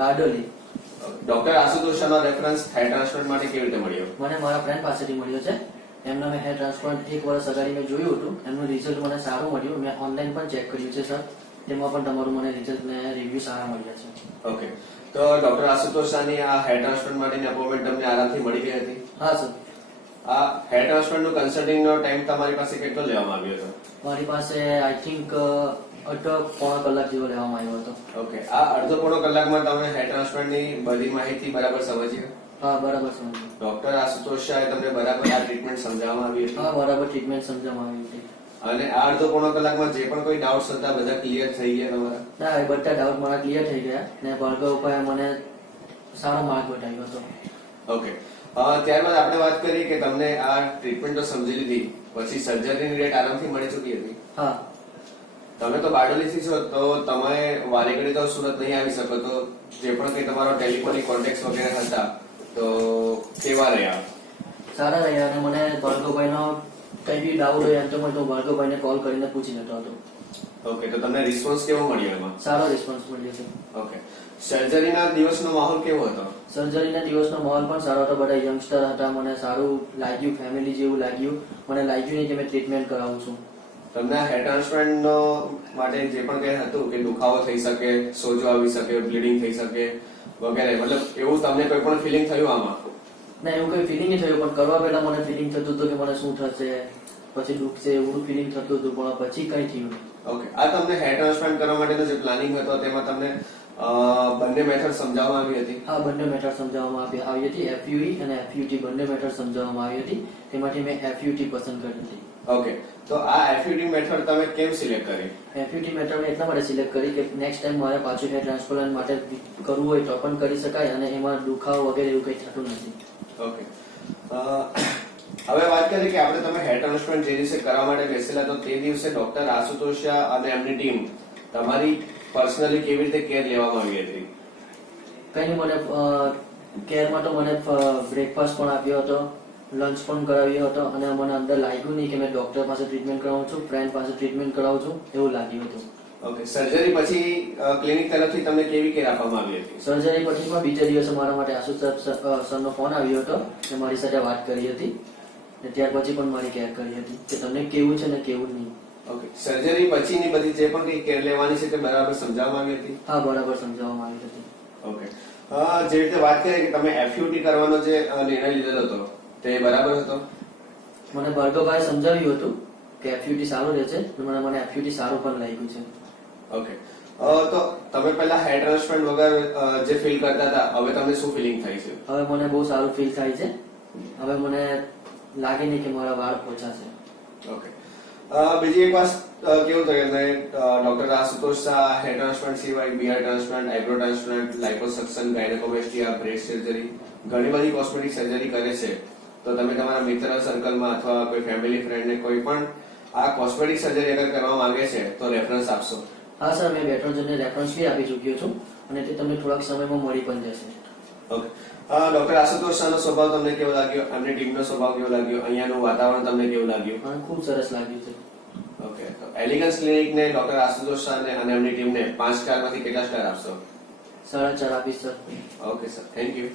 Bardoli. Doctor Ashutosh શાહનો reference hair transplant માટે કેવી રીતે મળ્યો? મને મારા ફ્રેન્ડ પાસેથી મળ્યો છે. એમના મેં હેર ટ્રાન્સપ્લાન્ટ 1 વર્ષ અગાડી મેં જોયું હતું. એમનું રિઝલ્ટ મને સારું મળ્યું. મેં ઓનલાઈન પણ ચેક કર્યું છે સર. તેમાં પણ તમારું મને રિઝલ્ટ ને રિવ્યુ સારા મળ્યા છે. ઓકે, તો ડોક્ટર આશુતોષ શાહની આ હેર ટ્રાન્સપ્લાન્ટ માટેની અપોઇન્ટમેન્ટ તમને આરામથી મળી ગઈ હતી? હા સર. આ હેર ટ્રાન્સપ્લાન્ટનું કન્સલ્ટિંગનો ટાઈમ તમારી પાસે કેટલો લેવામાં આવ્યો હતો? મારી પાસે આઈ થિંક અડધો પોણો કલાક જેવો લેવામાં આવ્યો હતો. ઓકે, આ અડધો પોણો કલાકમાં તમે હેર ટ્રાન્સપ્લાન્ટની બધી માહિતી બરાબર સમજી? હા, બરાબર સમજ્યું. ડોક્ટર આશુતોષ શાહે તમને બરાબર આ ટ્રીટમેન્ટ સમજાવવામાં આવી હતી? હા, બરાબર ટ્રીટમેન્ટ સમજાવવામાં આવી હતી. અને આ અડધો પોણો કલાકમાં જે પણ કોઈ ડાઉટ્સ હતા બધા ક્લિયર થઈ ગયા તમારા? ના, એ બધા ડાઉટ મારા ક્લિયર થઈ ગયા ને ભાર્ગવભાઈએ મને સારો માર્ગ બતાવ્યો હતો. ઓકે, ત્યારબાદ આપણે વાત કરી કે તમને આ ટ્રીટમેન્ટ તો સમજી લીધી, પછી સર્જરીની ડેટ આરામથી મળી ચૂકી હતી? હા. તમે તો બારડોલીથી છો, તો તમે વારે ઘડી તો સુરત નહીં આવી શકો, તો જે પણ કઈ તમારો ટેલિફોનિક કોન્ટેક્ટ વગેરે હતા તો કેવા રહ્યા? સારા રહ્યા. અને મને ભાર્ગવભાઈનો કઈ બી ડાઉટ હોય એમ તો હું ભાર્ગવભાઈને કોલ કરીને પૂછી લેતો હતો. ઓકે, તો તમને રિસ્પોન્સ કેવો મળ્યો એમાં? સારો રિસ્પોન્સ મળ્યો છે. ઓકે, સર્જરીના દિવસનો માહોલ કેવો હતો? સર્જરીના દિવસનો માહોલ પણ સારો હતો. બધા યંગસ્ટર હતા. મને સારું લાગ્યું, ફેમિલી જેવું લાગ્યું. મને લાગ્યું નહીં કે મેં ટ્રીટમેન્ટ કરાવું છું. તમને હેર ટ્રાન્સપ્લાન્ટ માટે જે પણ કઈ હતું કે દુખાવો થઈ શકે, સોજો આવી શકે, બ્લીડિંગ થઈ શકે વગેરે, મતલબ એવું તમને કોઈ પણ ફિલિંગ થયું આમાં? ના, એવું કઈ ફિલિંગ નહીં થયું, પણ કરવા પહેલા મને ફિલિંગ થતું હતું કે મને શું થશે, પછી દુખશે, એવું ફિલિંગ થતું હતું, પણ પછી કઈ થયું નહીં. ઓકે, આ તમને હેર ટ્રાન્સપ્લાન્ટ કરવા માટેનો જે પ્લાનિંગ હતો તેમાં તમને બંને મેથડ સમજાવવામાં આવી હતી? હા, બંને મેથડ સમજાવવામાં આવી હતી. FUE અને FUT બંને મેથડ સમજાવવામાં આવી હતી. તેમાંથી મેં FUT પસંદ કરી હતી. ઓકે, તો આ FUT મેથડ તમે કેમ સિલેક્ટ કરી? FUT મેથડ મેં એટલા માટે સિલેક્ટ કરી કે નેક્સ્ટ ટાઈમ મારે પાછું હેર ટ્રાન્સપ્લાન્ટ માટે કરવું હોય તો પણ કરી શકાય અને એમાં દુખાવો વગેરે એવું કંઈ થતું નથી. ઓકે, હવે વાત કરીએ કે આપણે તમે હેર ટ્રાન્સપ્લાન્ટ જે દિવસે કરવા માટે બેસેલા તો તે દિવસે ડોક્ટર આશુતોષ શાહ અને એમની ટીમ તમારી પર્સનલી કેવી રીતે કેર લેવામાં આવી હતી? કઈ નહીં, મને કેરમાં તો મને બ્રેકફાસ્ટ પણ આપ્યો હતો, લંચ પણ કરાવ્યો હતો અને મને અંદર લાગ્યું નહીં કે મેં ડોક્ટર પાસે ટ્રીટમેન્ટ કરાવું છું, ફ્રેન્ડ પાસે ટ્રીટમેન્ટ કરાવું છું એવું લાગ્યું હતું. ઓકે, સર્જરી પછી ક્લિનિક તરફથી તમને કેવી કેર આપવામાં આવી હતી? સર્જરી પછી પણ બીજા દિવસે મારા માટે આશુતોષ સરનો ફોન આવ્યો હતો ને મારી સાથે વાત કરી હતી ને ત્યાર પછી પણ મારી કેર કરી હતી કે તમને કેવું છે ને કેવું નહીં. ઓકે, સર્જરી પછીની બધી જે પણ કઈ કેર લેવાની છે તે બરાબર સમજાવવામાં આવી હતી? હા, બરાબર સમજાવવામાં આવી હતી. ઓકે, જે રીતે વાત કરીએ કે તમે FUT કરવાનો જે નિર્ણય લીધેલો હતો તે બરાબર હતો? મને ભાર્ગવભાઈએ સમજાવ્યું હતું કે FUT સારું રહે છે. મને FUT સારું પણ લાગ્યું છે. ઓકે, તો તમે પહેલા હેર ટ્રાન્સપ્લાન્ટ વગર જે ફીલ કરતા હતા, હવે તમને શું ફિલિંગ થાય છે? હવે મને બહુ સારું ફીલ થાય છે. હવે મને લાગે નહીં કે મારા વાળ ઓછા છે. ઓકે, બીજી એક વાત કેવું થયું કે doctor Ashutosh Shah hair transplant સિવાય beard transplant, eyebrow transplant, liposuction, gynecomastia, breast surgery, ઘણી બધી કોસ્મેટિક સર્જરી કરે છે. તો તમે તમારા મિત્ર સર્કલમાં અથવા કોઈ ફેમિલી ફ્રેન્ડને કોઈ પણ આ કોસ્મેટિક સર્જરી અગર કરવા માંગે છે તો રેફરન્સ આપશો? હા સર, મેં 2-3 જણને રેફરન્સ બી આપી ચૂક્યો છું અને તે તમને થોડાક સમયમાં મળી પણ જશે. ઓકે, ડોક્ટર આશુતોષ શાહનો સ્વભાવ તમને કેવો લાગ્યો? એમની ટીમનો સ્વભાવ કેવો લાગ્યો? અહીંયાનું વાતાવરણ તમને કેવું લાગ્યું? મને ખૂબ સરસ લાગ્યું છે. ઓકે, તો એલિગન્સ ક્લિનિકને, ડોક્ટર આશુતોષ શાહને અને એમની ટીમને 5 સ્ટારમાંથી કેટલા સ્ટાર આપશો? 4.5 આપીશ sir. Okay sir, thank you.